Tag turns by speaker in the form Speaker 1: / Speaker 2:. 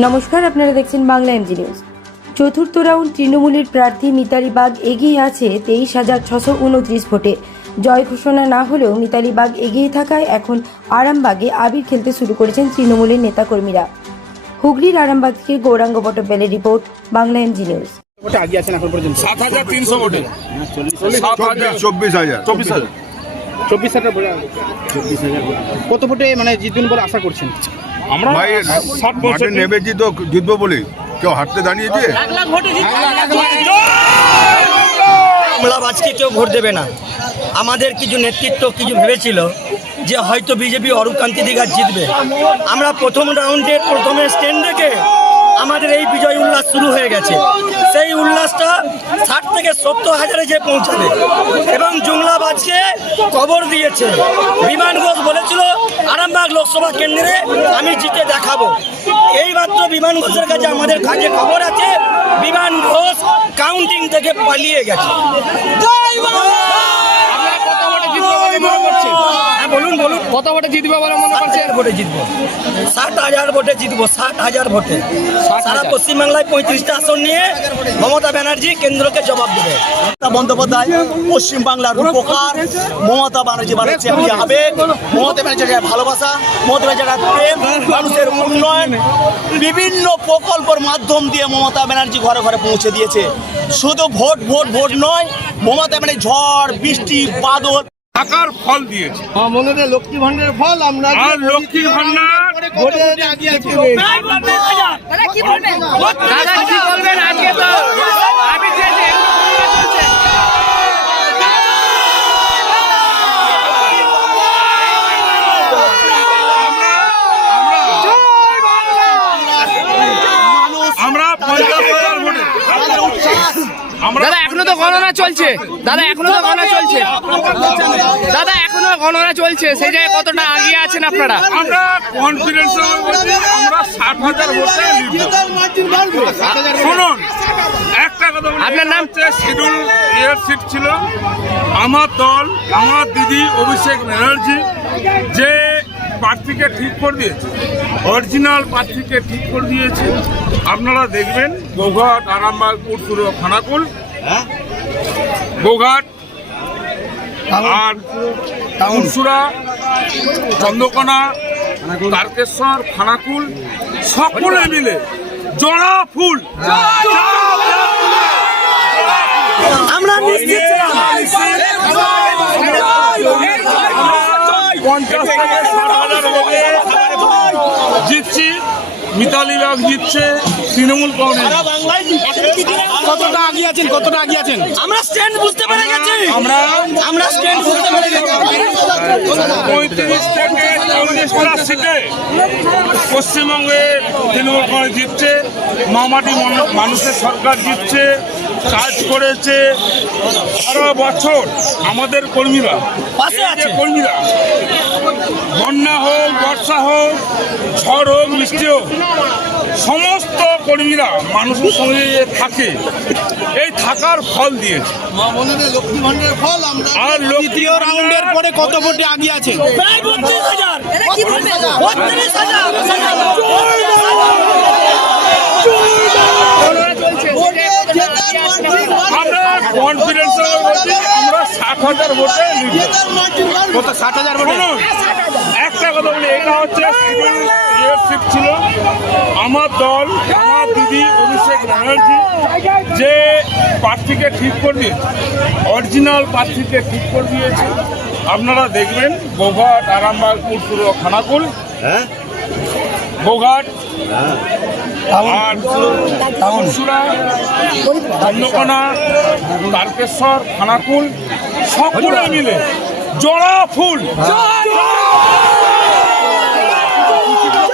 Speaker 1: নমস্কার আপনারা দেখছেন বাংলা এমজি নিউজ। চতুর্থ রাউন্ড তৃণমূলের প্রার্থী মিতালি বাগ এগিয়ে আছে তেইশ হাজার ছশো উনত্রিশ ভোটে। জয় ঘোষণা না হলেও মিতালি বাগ এগিয়ে থাকায় এখন আরামবাগে আবির খেলতে শুরু করেছেন তৃণমূলের নেতাকর্মীরা। হুগলির আরামবাগ থেকে গৌরাঙ্গ বটব্যালের রিপোর্ট বাংলা এমজি নিউজ।
Speaker 2: ভোটে আগে আছেন এখন পর্যন্ত?
Speaker 3: সাত হাজার তিনশো ভোটে।
Speaker 4: চব্বিশ হাজার
Speaker 3: চব্বিশ হাজার।
Speaker 2: চব্বিশ হাজার। ভোটে চব্বিশ হাজার কত ভোটে মানে জিতবেন বলে আশা করছেন?
Speaker 3: আমরা ষাট পঁয়ষট্টি
Speaker 4: নেমেছি জিতবো বলি। কেউ হাঁটতে দাঁড়িয়েছে?
Speaker 5: আমরা আজকে কেউ ভোট দেবে না। আমাদের কিছু নেতৃত্ব কিছু ভেবেছিল যে হয়তো বিজেপি অরূপকান্তি দিঘা জিতবে। আমরা প্রথম রাউন্ডে প্রথমে স্ট্যান্ড রেখে আমাদের এই বিজয় উল্লাস শুরু হয়ে গেছে। সেই উল্লাসটা ষাট থেকে সত্তর হাজারে যে পৌঁছাবে এবং জুমলাবাজকে খবর দিয়েছে। বিমান ঘোষ বলেছিল, আরামবাগ লোকসভা কেন্দ্রে আমি জিতে দেখাবো। এইমাত্র বিমান ঘোষের কাছে আমাদের কাছে খবর আছে, বিমান ঘোষ কাউন্টিং থেকে পালিয়ে গেছে হ্যাঁ বলুন বলুন
Speaker 2: কত ভোটে জিতবে বলে মনে
Speaker 5: ষাট ভোটে জিতবো। ষাট হাজার ভোটে জিতবো ষাট হাজার ভোটে। সারা পশ্চিমবাংলায় পঁয়ত্রিশটা আসন নিয়ে মমতা ব্যানার্জি কেন্দ্রকে জবাব দেবে।
Speaker 6: মমতা বন্দ্যোপাধ্যায় পশ্চিমবাংলার মমতা ব্যানার্জি বানাচ্ছে একটি আবেগ মমতা ব্যানার্জির ভালোবাসা মমতা ব্যানার্জির প্রেম মানুষের উন্নয়ন বিভিন্ন প্রকল্পের মাধ্যম দিয়ে মমতা ব্যানার্জি ঘরে ঘরে পৌঁছে দিয়েছে। শুধু ভোট ভোট ভোট নয় মমতা ব্যানার্জি ঝড় বৃষ্টি বাদল
Speaker 3: টাকার ফল দিয়েছে।
Speaker 2: মনে হয় লক্ষ্মী ভান্ডারের ফল আমরা
Speaker 3: আর লক্ষ্মীর ভান্ডার
Speaker 2: ভোটে আগে আছে
Speaker 7: দাদা কি বলবেন? আজকে তো আবির খেলছে
Speaker 3: আমরা পঞ্চাশ হাজার ভোটে আমরা
Speaker 7: দাদা এখনও তো গণনা চলছে। দাদা এখনও তো গণনা চলছে। দাদা এখনও গণনা চলছে। সেই জায়গায় কতটা আগিয়ে আছেন আপনারা?
Speaker 3: আমরা কনফিডেন্স আমরা ষাট হাজার ভোটে শুনুন একটা কথা
Speaker 7: আপনার নাম?
Speaker 3: শিডিউল এর সিট ছিল। আমার দল আমার দিদি অভিষেক ব্যানার্জি যে প্রার্থীকে ঠিক করে দিয়েছে অরিজিনাল প্রার্থীকে ঠিক করে দিয়েছে। আপনারা দেখবেন গোঘাট আরামবাগ পুরসুর খানাকুল গোঘাট আর উনসুরা চন্দ্রকোনা তারকেশ্বর খানাকুল সকলে মিলে জড়া ফুল।
Speaker 5: আমরা নিশ্চিত
Speaker 3: পঞ্চাশ থেকে ষাট হাজার জিতছি। মিতালি বাগ জিতছে তৃণমূল কংগ্রেস।
Speaker 2: কতটা আগে আছেন কতটা আগে আছেন?
Speaker 5: আমরা স্ট্যান্ড বুঝতে পেরে গেছি।
Speaker 3: আমরা
Speaker 5: আমরা স্ট্যান্ড বুঝতে পেরে গেছি।
Speaker 3: পঁয়ত্রিশ থেকে সিটে পশ্চিমবঙ্গে তৃণমূল কংগ্রেস জিতছে মামাটি মানুষের সরকার জিতছে কাজ করেছে সারা বছর আমাদের কর্মীরা
Speaker 5: পাশে আছে।
Speaker 3: কর্মীরা। বন্যা হোক বর্ষা হোক ঝড় হোক বৃষ্টি হোক সমস্ত কর্মীরা মানুষের সঙ্গে থাকে এই থাকার ফল দিয়েছে। আর লক্ষ্মী
Speaker 2: দ্বিতীয় রাউন্ডের পরে কত ভোটে আগে আছে?
Speaker 5: প্রায় বত্রিশ হাজার।
Speaker 3: কনফিডেন্স আমরা ষাট হাজার ভোটে
Speaker 2: কত ষাট হাজার ভোটে?
Speaker 3: একটা কথা বলি এটা হচ্ছে লিডারশিপ ছিল। আমার দল আমার দিদি অভিষেক ব্যানার্জি যে প্রার্থীকে ঠিক করে দিয়েছে অরিজিনাল প্রার্থীকে ঠিক করে দিয়েছে। আপনারা দেখবেন গোঘাট আরামবাগ পুরসুর খানাকুল। গোঘাট আর তারকেশ্বর খানাকুল সকলে মিলে জড়া ফুল।